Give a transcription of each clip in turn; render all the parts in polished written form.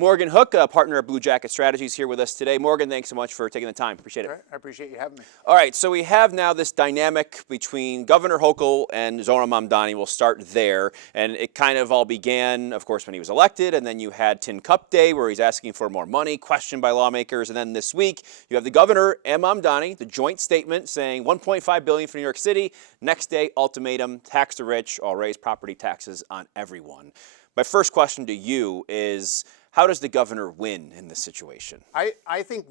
Morgan Hook, a partner at Bluejacket Strategies, here with us today. Morgan, thanks so much for taking the time. Appreciate it. All right, I appreciate you having me. All right, so we have now this dynamic between Governor Hochul and Zohran Mamdani. We'll start there. And it kind of all began, of course, when he was elected. And then you had Tin Cup Day, where he's asking for more money, questioned by lawmakers. And then this week, you have the governor and Mamdani, the joint statement saying $1.5 billion for New York City. Next day, ultimatum, tax the rich, or raise property taxes on everyone. My first question to you is, how does the governor win in this situation? I think,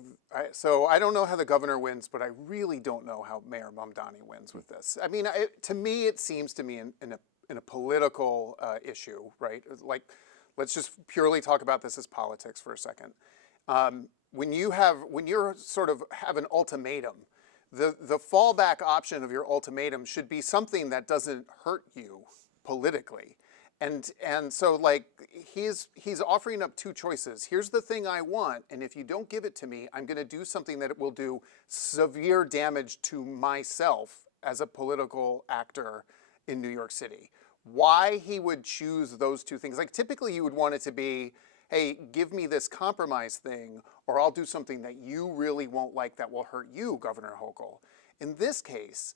so I don't know how the governor wins, but I really don't know how Mayor Mamdani wins with this. I mean, to me, it seems to me in a political issue, right? Like, let's just purely talk about this as politics for a second. When you're sort of have an ultimatum, the fallback option of your ultimatum should be something that doesn't hurt you politically. And so, like, he's offering up two choices. Here's the thing I want, and if you don't give it to me, I'm going to do something that will do severe damage to myself as a political actor in New York City. Why he would choose those two things? Like, typically you would want it to be, hey, give me this compromise thing, or I'll do something that you really won't like that will hurt you, Governor Hochul. In this case,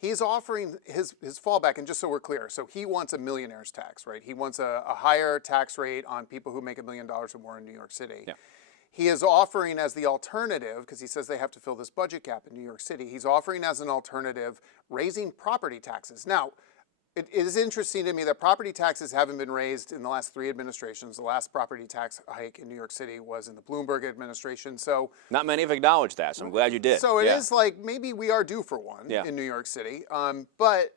he's offering his fallback, and just so we're clear, so he wants a millionaire's tax, right? He wants a higher tax rate on people who make $1 million or more in New York City. Yeah. He is offering as the alternative, because he says they have to fill this budget gap in New York City, he's offering as an alternative raising property taxes. Now, it is interesting to me that property taxes haven't been raised in the last 3 administrations. The last property tax hike in New York City was in the Bloomberg administration. So not many have acknowledged that, so I'm glad you did. So it is like maybe we are due for one in New York City. But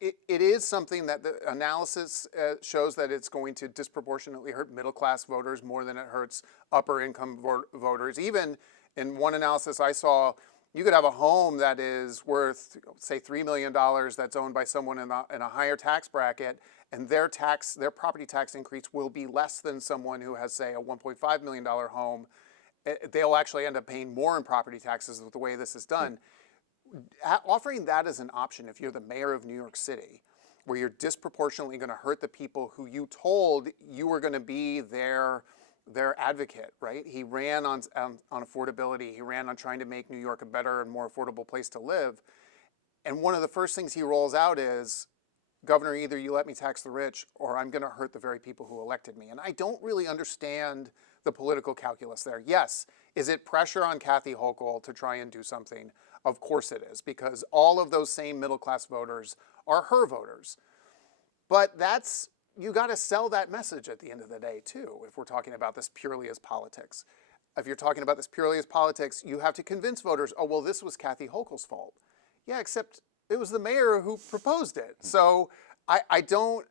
it is something that the analysis shows that it's going to disproportionately hurt middle-class voters more than it hurts upper-income voters. Even in one analysis I saw, you could have a home that is worth, say, $3 million that's owned by someone in a higher tax bracket, and their property tax increase will be less than someone who has, say, a $1.5 million home. They'll actually end up paying more in property taxes with the way this is done. Offering that as an option, if you're the mayor of New York City, where you're disproportionately going to hurt the people who you told you were going to be their advocate, right? He ran on affordability. He ran on trying to make New York a better and more affordable place to live. And one of the first things he rolls out is, Governor, either you let me tax the rich or I'm going to hurt the very people who elected me. And I don't really understand the political calculus there. Yes, is it pressure on Kathy Hochul to try and do something? Of course it is, because all of those same middle-class voters are her voters. But you got to sell that message at the end of the day, too, if we're talking about this purely as politics. If you're talking about this purely as politics, you have to convince voters, oh, well, this was Kathy Hochul's fault. Yeah, except it was the mayor who proposed it. So I don't,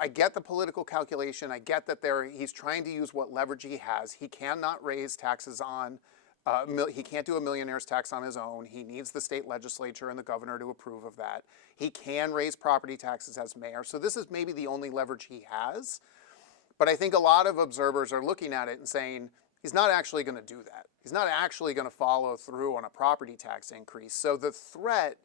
I get the political calculation. I get that he's trying to use what leverage he has. He cannot raise taxes on, he can't do a millionaire's tax on his own. He needs the state legislature and the governor to approve of that. He can raise property taxes as mayor. So this is maybe the only leverage he has. But I think a lot of observers are looking at it and saying, he's not actually going to do that. He's not actually going to follow through on a property tax increase. So the threat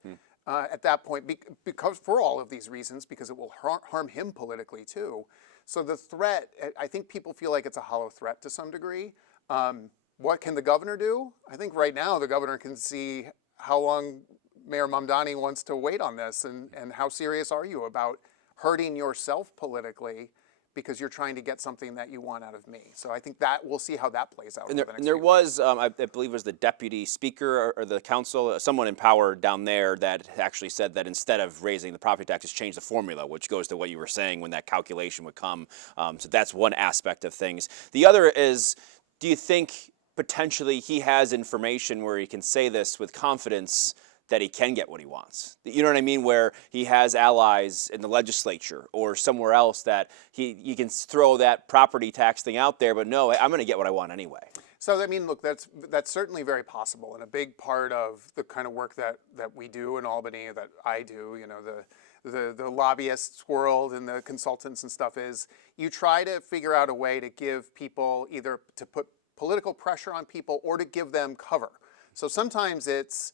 at that point, because for all of these reasons, because it will harm him politically too. So the threat, I think people feel like it's a hollow threat to some degree. What can the governor do? I think right now the governor can see how long Mayor Mamdani wants to wait on this, and how serious are you about hurting yourself politically because you're trying to get something that you want out of me. So I think that we'll see how that plays out. And there was, I believe it was the deputy speaker or the council, someone in power down there that actually said that instead of raising the property taxes, change the formula, which goes to what you were saying when that calculation would come. So that's one aspect of things. The other is, do you think potentially he has information where he can say this with confidence that he can get what he wants? You know what I mean? Where he has allies in the legislature or somewhere else that you can throw that property tax thing out there, but no, I'm going to get what I want anyway. So, I mean, look, that's certainly very possible. And a big part of the kind of work that we do in Albany, that I do, the lobbyists world and the consultants and stuff, is you try to figure out a way to give people, either to put political pressure on people or to give them cover. So sometimes it's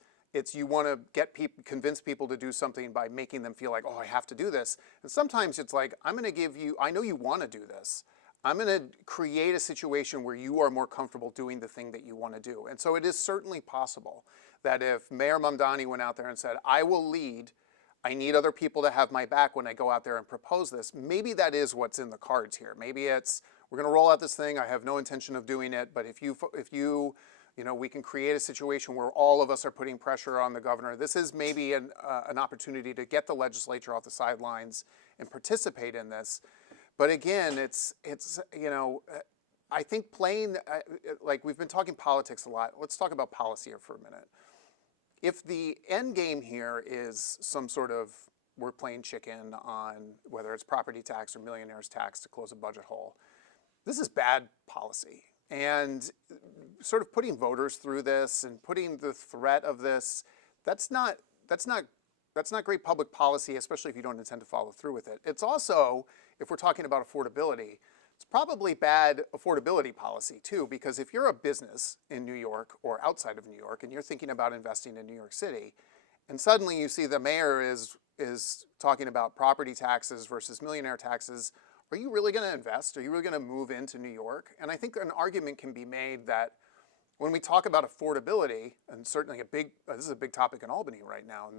you want to convince people to do something by making them feel like, oh, I have to do this. And sometimes it's like, I'm going to give you, I know you want to do this. I'm going to create a situation where you are more comfortable doing the thing that you want to do. And so it is certainly possible that if Mayor Mamdani went out there and said, I will lead, I need other people to have my back when I go out there and propose this, maybe that is what's in the cards here. Maybe it's, we're going to roll out this thing, I have no intention of doing it, but if you know, we can create a situation where all of us are putting pressure on the governor. This is maybe an opportunity to get the legislature off the sidelines and participate in this. But again, it's you know, I think playing, like we've been talking politics a lot. Let's talk about policy here for a minute. If the end game here is some sort of, we're playing chicken on whether it's property tax or millionaire's tax to close a budget hole, this is bad policy. And sort of putting voters through this and putting the threat of this, that's not great public policy, especially if you don't intend to follow through with it. It's also, if we're talking about affordability, it's probably bad affordability policy too, because if you're a business in New York or outside of New York and you're thinking about investing in New York City, and suddenly you see the mayor is talking about property taxes versus millionaire taxes, are you really going to invest? Are you really going to move into New York? And I think an argument can be made that when we talk about affordability, and certainly this is a big topic in Albany right now,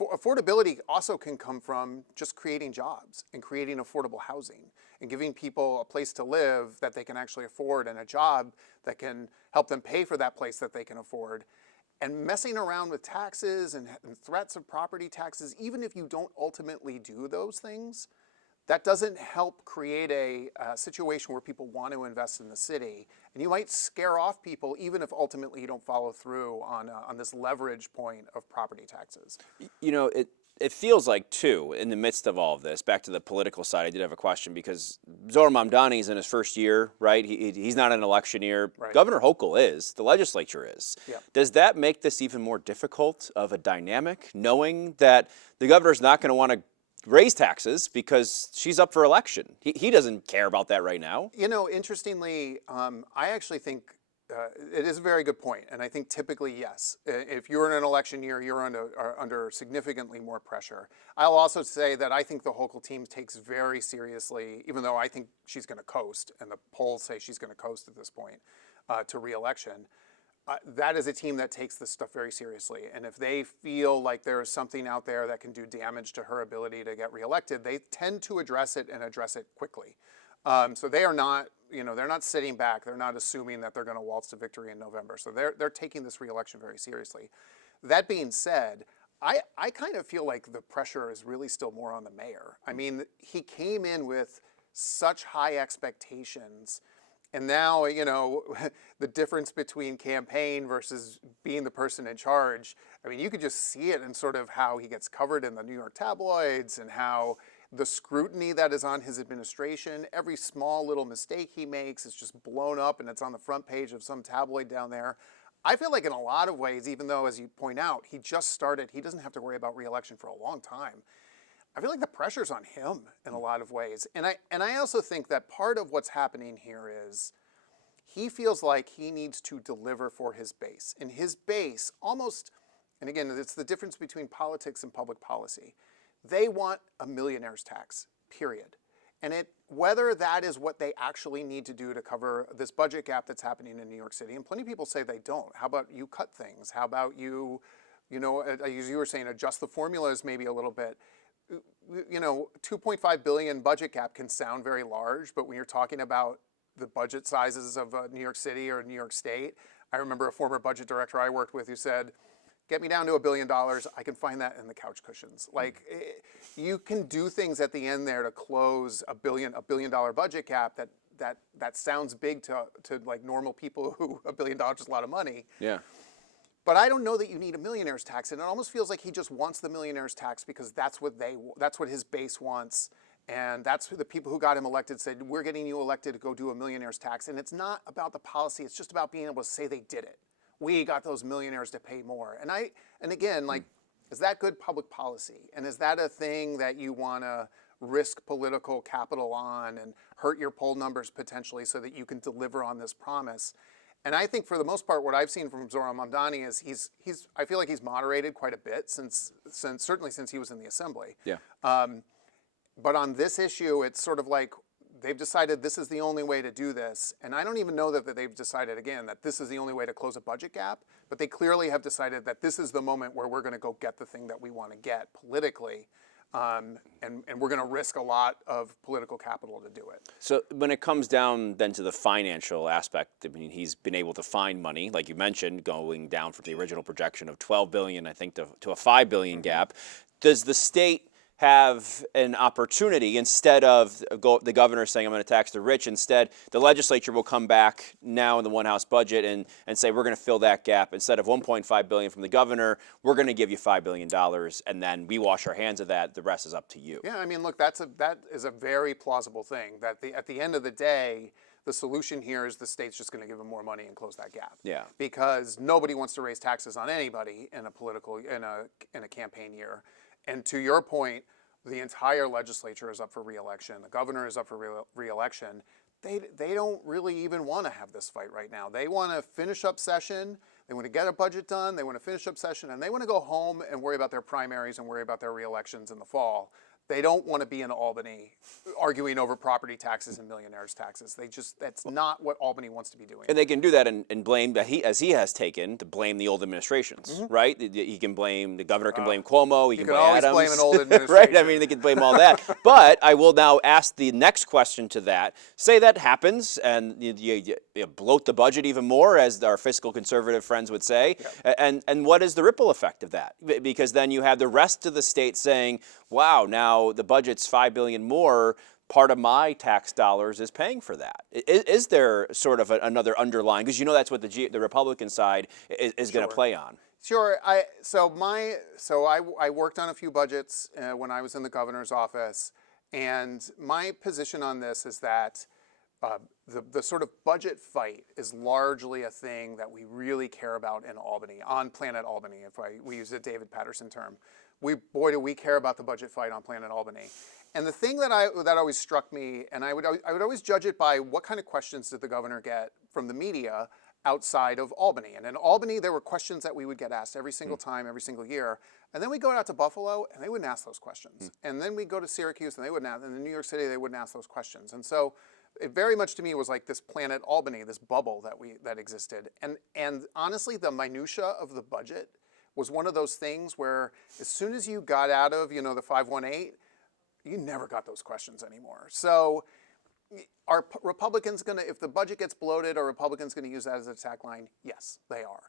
affordability also can come from just creating jobs and creating affordable housing and giving people a place to live that they can actually afford and a job that can help them pay for that place that they can afford. And messing around with taxes and threats of property taxes, even if you don't ultimately do those things, that doesn't help create a situation where people want to invest in the city. And you might scare off people even if ultimately you don't follow through on this leverage point of property taxes. You know, it feels like, too, in the midst of all of this, back to the political side, I did have a question because Zohran Mamdani is in his first year, right? He's not an election year. Right. Governor Hochul is. The legislature is. Yeah. Does that make this even more difficult of a dynamic, knowing that the governor's not going to want to raise taxes because she's up for election? He doesn't care about that right now. You know, interestingly, I actually think it is a very good point, and I think typically, yes, if you're in an election year, you're under significantly more pressure. I'll also say that I think the Hochul team takes very seriously, even though I think she's going to coast, and the polls say she's going to coast at this point to re-election. That is a team that takes this stuff very seriously. And if they feel like there is something out there that can do damage to her ability to get reelected, they tend to address it and address it quickly. So they are not, you know, they're not sitting back. They're not assuming that they're going to waltz to victory in November. So they're taking this reelection very seriously. That being said, I kind of feel like the pressure is really still more on the mayor. I mean, he came in with such high expectations. And now, you know, the difference between campaign versus being the person in charge, I mean, you could just see it in sort of how he gets covered in the New York tabloids and how the scrutiny that is on his administration, every small little mistake he makes is just blown up and it's on the front page of some tabloid down there. I feel like in a lot of ways, even though, as you point out, he just started, he doesn't have to worry about re-election for a long time. I feel like the pressure's on him in a lot of ways. And I also think that part of what's happening here is he feels like he needs to deliver for his base. And his base almost, and again, it's the difference between politics and public policy. They want a millionaire's tax, period. And whether that is what they actually need to do to cover this budget gap that's happening in New York City, and plenty of people say they don't. How about you cut things? How about you know, as you were saying, adjust the formulas maybe a little bit. You know, 2.5 billion budget gap can sound very large, but when you're talking about the budget sizes of New York City or New York State, I remember a former budget director I worked with who said, get me down to $1 billion, I can find that in the couch cushions. Like, you can do things at the end there to close a $1 billion budget gap that sounds big to like normal people who $1 billion is a lot of money. Yeah. But I don't know that you need a millionaire's tax, and it almost feels like he just wants the millionaire's tax because that's what his base wants, and that's the people who got him elected said, we're getting you elected to go do a millionaire's tax, and it's not about the policy, it's just about being able to say they did it. We got those millionaires to pay more. And again, like, is that good public policy? And is that a thing that you want to risk political capital on and hurt your poll numbers potentially so that you can deliver on this promise? And I think for the most part, what I've seen from Zohran Mamdani is I feel like he's moderated quite a bit certainly since he was in the assembly. Yeah. But on this issue, it's sort of like they've decided this is the only way to do this. And I don't even know that they've decided, again, that this is the only way to close a budget gap, but they clearly have decided that this is the moment where we're going to go get the thing that we want to get politically. And we're going to risk a lot of political capital to do it. So when it comes down then to the financial aspect, I mean, he's been able to find money, like you mentioned, going down from the original projection of $12 billion, I think, to a $5 billion gap. Does the state have an opportunity, instead of the governor saying I'm going to tax the rich, instead the legislature will come back now in the one House budget and say we're going to fill that gap. Instead of $1.5 billion from the governor, we're going to give you $5 billion, and then we wash our hands of that. The rest is up to you. Yeah, I mean, look, that is a very plausible thing. That at the end of the day, the solution here is the state's just going to give them more money and close that gap. Yeah. Because nobody wants to raise taxes on anybody in a campaign year. And to your point, the entire legislature is up for re-election. The governor is up for re-election. They don't really even want to have this fight right now. They want to finish up session. They want to get a budget done. They want to finish up session, and they want to go home and worry about their primaries and worry about their re-elections in the fall. They don't want to be in Albany arguing over property taxes and millionaires' taxes. That's not what Albany wants to be doing. And they can do that and blame that as he has taken to blame the old administrations, right? He can blame, the governor can blame Cuomo, he can blame always Adams. Blame an old administration. Right? I mean, they can blame all that. But I will now ask the next question to that. Say that happens and you bloat the budget even more, as our fiscal conservative friends would say. Yeah. And what is the ripple effect of that? Because then you have the rest of the state saying, wow, now the budget's $5 billion more, part of my tax dollars is paying for that. Is there sort of another underlying, because that's what the Republican side is going to play on? Sure. I worked on a few budgets when I was in the governor's office, and my position on this is that the sort of budget fight is largely a thing that we really care about in Albany, on Planet Albany, if we use a David Patterson term. Boy, do we care about the budget fight on Planet Albany. And the thing that always struck me, and I would always judge it by what kind of questions did the governor get from the media outside of Albany. And in Albany, there were questions that we would get asked every single time, every single year. And then we go out to Buffalo, and they wouldn't ask those questions. And then we go to Syracuse, and they wouldn't ask. And in New York City, they wouldn't ask those questions. And so it very much to me was like this Planet Albany, this bubble that existed. And honestly, the minutia of the budget was one of those things where as soon as you got out of, the 518, you never got those questions anymore. So are Republicans going to, if the budget gets bloated, are Republicans going to use that as an attack line? Yes, they are.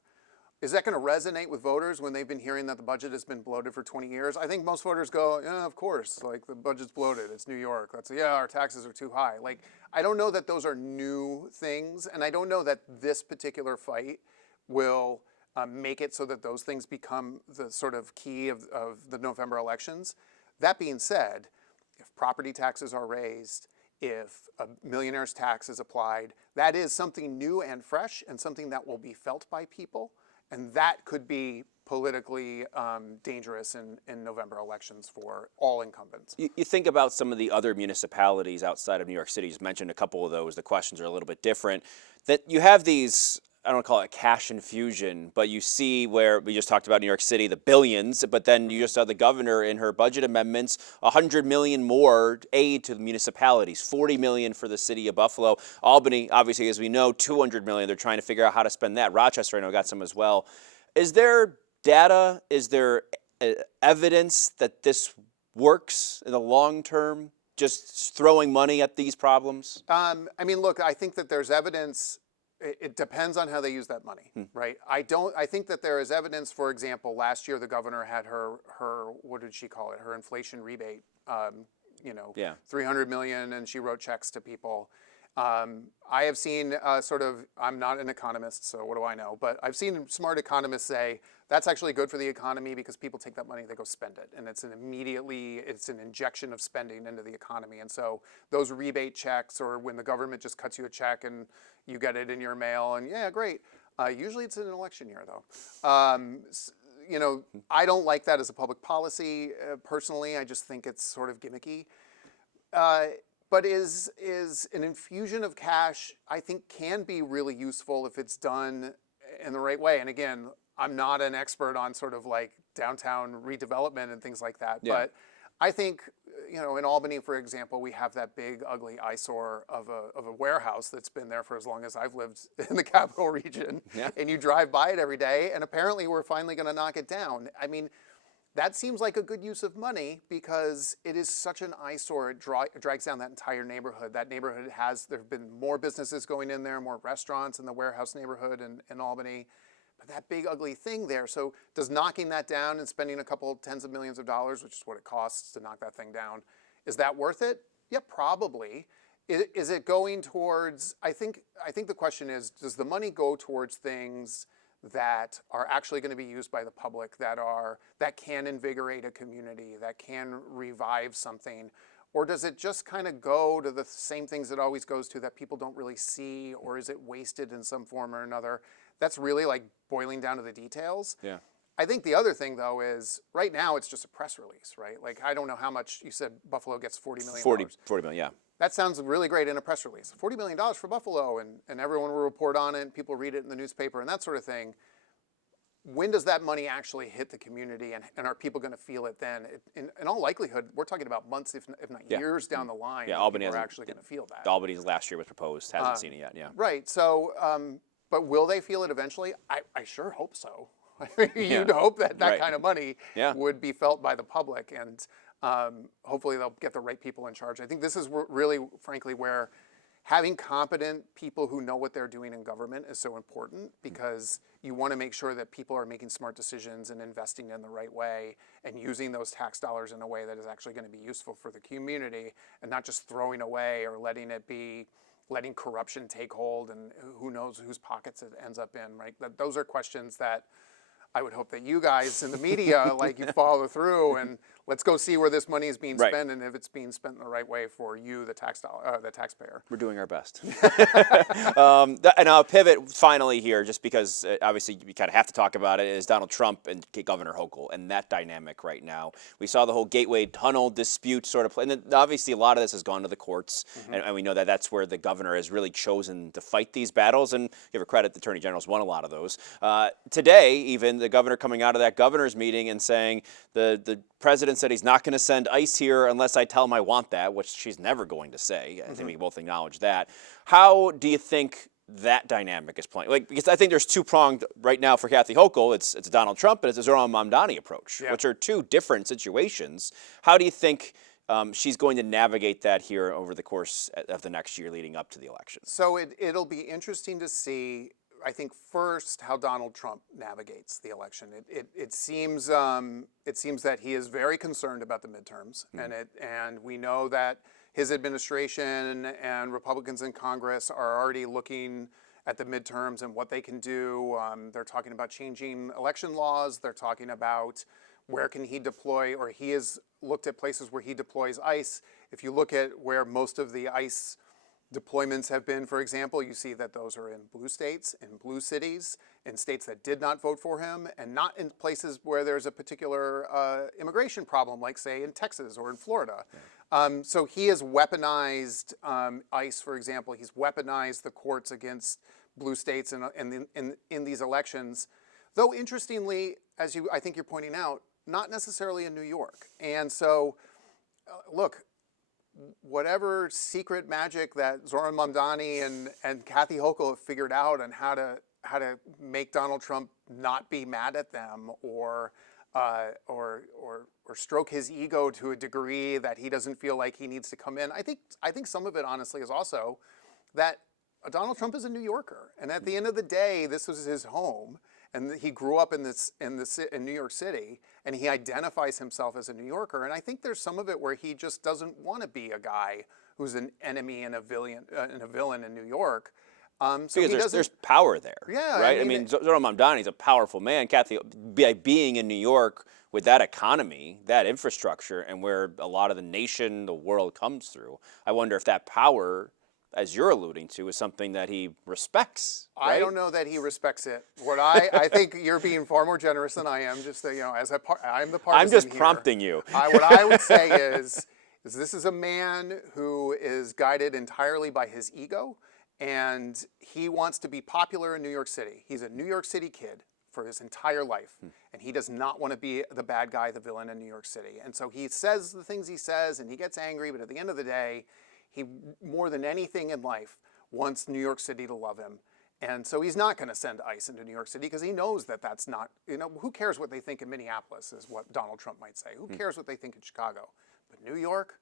Is that going to resonate with voters when they've been hearing that the budget has been bloated for 20 years? I think most voters go, yeah, of course, like the budget's bloated, it's New York. Our taxes are too high. Like, I don't know that those are new things, and I don't know that this particular fight will make it so that those things become the sort of key of the November elections. That being said, if property taxes are raised, if a millionaire's tax is applied, that is something new and fresh and something that will be felt by people. And that could be politically dangerous in November elections for all incumbents. You think about some of the other municipalities outside of New York City. You mentioned a couple of those. The questions are a little bit different. That you have these, I don't call it cash infusion, but you see where we just talked about New York City, the billions, but then you just saw the governor in her budget amendments, $100 million more aid to the municipalities, $40 million for the city of Buffalo. Albany, obviously, as we know, $200 million. They're trying to figure out how to spend that. Rochester, I know, got some as well. Is there data? Is there evidence that this works in the long term, just throwing money at these problems? I mean, look, I think that there's evidence. It depends on how they use that money, right? I think that there is evidence. For example, last year the governor had her what did she call it? Her inflation rebate, $300 million, and she wrote checks to people. I have seen I'm not an economist, so what do I know? But I've seen smart economists say that's actually good for the economy because people take that money, they go spend it. And it's an injection of spending into the economy. And so those rebate checks, or when the government just cuts you a check and you get it in your mail, and yeah, great. Usually it's in an election year though. I don't like that as a public policy personally. I just think it's sort of gimmicky. But is an infusion of cash, I think, can be really useful if it's done in the right way. And again, I'm not an expert on sort of like downtown redevelopment and things like that. Yeah. I think, in Albany, for example, we have that big, ugly eyesore of a warehouse that's been there for as long as I've lived in the capital region. Yeah. And you drive by it every day, and apparently we're finally going to knock it down. I mean, that seems like a good use of money because it is such an eyesore. It drags down that entire neighborhood. That neighborhood there have been more businesses going in there, more restaurants in the warehouse neighborhood in Albany. But that big ugly thing there. So does knocking that down and spending a couple tens of millions of dollars, which is what it costs to knock that thing down, is that worth it? Yeah, probably. Is it going towards, I think the question is, does the money go towards things that are actually going to be used by the public, that can invigorate a community, that can revive something? Or does it just kind of go to the same things it always goes to that people don't really see, or is it wasted in some form or another? That's really like boiling down to the details. Yeah. I think the other thing, though, is right now it's just a press release, right? Like, I don't know how much you said Buffalo gets $40 million. 40 million, yeah. That sounds really great in a press release. $40 million for Buffalo, and everyone will report on it, and people read it in the newspaper and that sort of thing. When does that money actually hit the community, and are people going to feel it then? In all likelihood, we're talking about months, if not years down the line. Yeah, Albany are actually going to feel that. Albany's last year was proposed, hasn't seen it yet, yeah. Right, so, but will they feel it eventually? I sure hope so. You'd hope that Right. kind of money Yeah. would be felt by the public, and hopefully they'll get the right people in charge. I think this is really, frankly, where having competent people who know what they're doing in government is so important, because you want to make sure that people are making smart decisions and investing in the right way and using those tax dollars in a way that is actually going to be useful for the community, and not just throwing away or letting corruption take hold, and who knows whose pockets it ends up in, right? Those are questions that I would hope that you guys in the media, like, you follow through, and let's go see where this money is being Right. spent, and if it's being spent in the right way for you, the taxpayer. We're doing our best. And I'll pivot finally here, just because obviously you kind of have to talk about it, is Donald Trump and Governor Hochul and that dynamic right now. We saw the whole Gateway Tunnel dispute sort of play, and then obviously a lot of this has gone to the courts, and we know that that's where the governor has really chosen to fight these battles, and give her credit, the Attorney General's won a lot of those. Today, even, the governor coming out of that governor's meeting and saying the president said he's not going to send ICE here unless I tell him I want that, which she's never going to say. I think we both acknowledge that. How do you think that dynamic is playing? Like, because I think there's two-pronged right now for Kathy Hochul. It's Donald Trump and it's a Zohran Mamdani approach, which are two different situations. How do you think she's going to navigate that here over the course of the next year leading up to the election? So it'll be interesting to see, I think, first, how Donald Trump navigates the election. It seems that he is very concerned about the midterms, and we know that his administration and Republicans in Congress are already looking at the midterms and what they can do. They're talking about changing election laws. They're talking about where can he deploy, or he has looked at places where he deploys ICE. If you look at where most of the ICE deployments have been, for example, you see that those are in blue states, in blue cities, in states that did not vote for him, and not in places where there's a particular immigration problem, like, say, in Texas or in Florida. So he has weaponized ICE, for example. He's weaponized the courts against blue states in these elections. Though, interestingly, as I think you're pointing out, not necessarily in New York. And so, look, whatever secret magic that Zohran Mamdani and Kathy Hochul have figured out on how to make Donald Trump not be mad at them, or stroke his ego to a degree that he doesn't feel like he needs to come in. I think some of it, honestly, is also that Donald Trump is a New Yorker, and at the end of the day, this was his home. And he grew up in New York City, and he identifies himself as a New Yorker. And I think there's some of it where he just doesn't want to be a guy who's an enemy and a villain in New York. So because there's power there, yeah, right? I mean, Zohran Mamdani is a powerful man. Kathy, being in New York with that economy, that infrastructure, and where a lot of the nation, the world comes through, I wonder if that power, as you're alluding to, is something that he respects. Right? I don't know that he respects it. I think you're being far more generous than I am. Just I'm the partisan I'm just here. prompting you. What I would say is this is a man who is guided entirely by his ego, and he wants to be popular in New York City. He's a New York City kid for his entire life, and he does not want to be the bad guy, the villain in New York City. And so he says the things he says, and he gets angry, but at the end of the day, he, more than anything in life, wants New York City to love him. And so he's not going to send ICE into New York City because he knows that that's not, who cares what they think in Minneapolis is what Donald Trump might say. Who cares what they think in Chicago? But New York,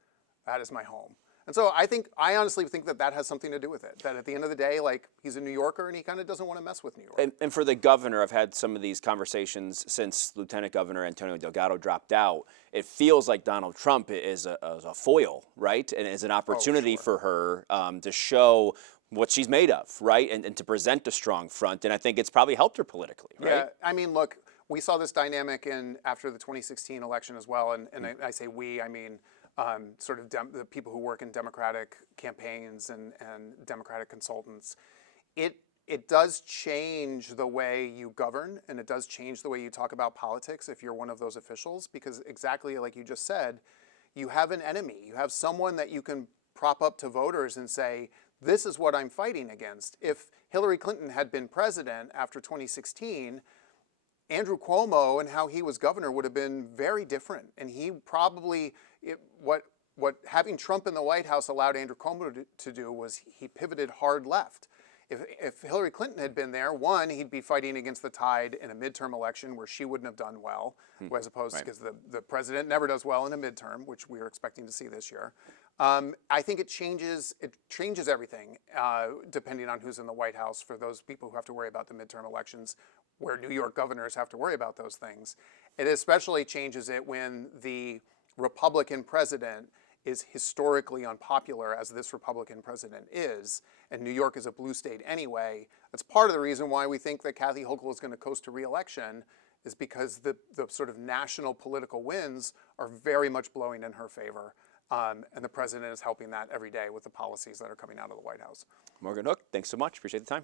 that is my home. And so I honestly think that has something to do with it. That at the end of the day, like, he's a New Yorker and he kind of doesn't want to mess with New York. And for the governor, I've had some of these conversations since Lieutenant Governor Antonio Delgado dropped out. It feels like Donald Trump is a foil, right? And is an opportunity for her to show what she's made of, right? And to present a strong front. And I think it's probably helped her politically, right? Yeah, I mean, look, we saw this dynamic after the 2016 election as well. And I say we, I mean, sort of the people who work in Democratic campaigns and Democratic consultants. It does change the way you govern, and it does change the way you talk about politics if you're one of those officials, because exactly like you just said, you have an enemy. You have someone that you can prop up to voters and say, this is what I'm fighting against. If Hillary Clinton had been president after 2016, Andrew Cuomo and how he was governor would have been very different. And he probably, what having Trump in the White House allowed Andrew Cuomo to do was he pivoted hard left. If Hillary Clinton had been there, one, he'd be fighting against the tide in a midterm election where she wouldn't have done well, as opposed to, because the president never does well in a midterm, which we are expecting to see this year. I think it changes everything depending on who's in the White House for those people who have to worry about the midterm elections, where New York governors have to worry about those things. It especially changes it when the Republican president is historically unpopular, as this Republican president is, and New York is a blue state anyway. That's part of the reason why we think that Kathy Hochul is going to coast to re-election, is because the sort of national political winds are very much blowing in her favor. And the president is helping that every day with the policies that are coming out of the White House. Morgan Hook, thanks so much. Appreciate the time.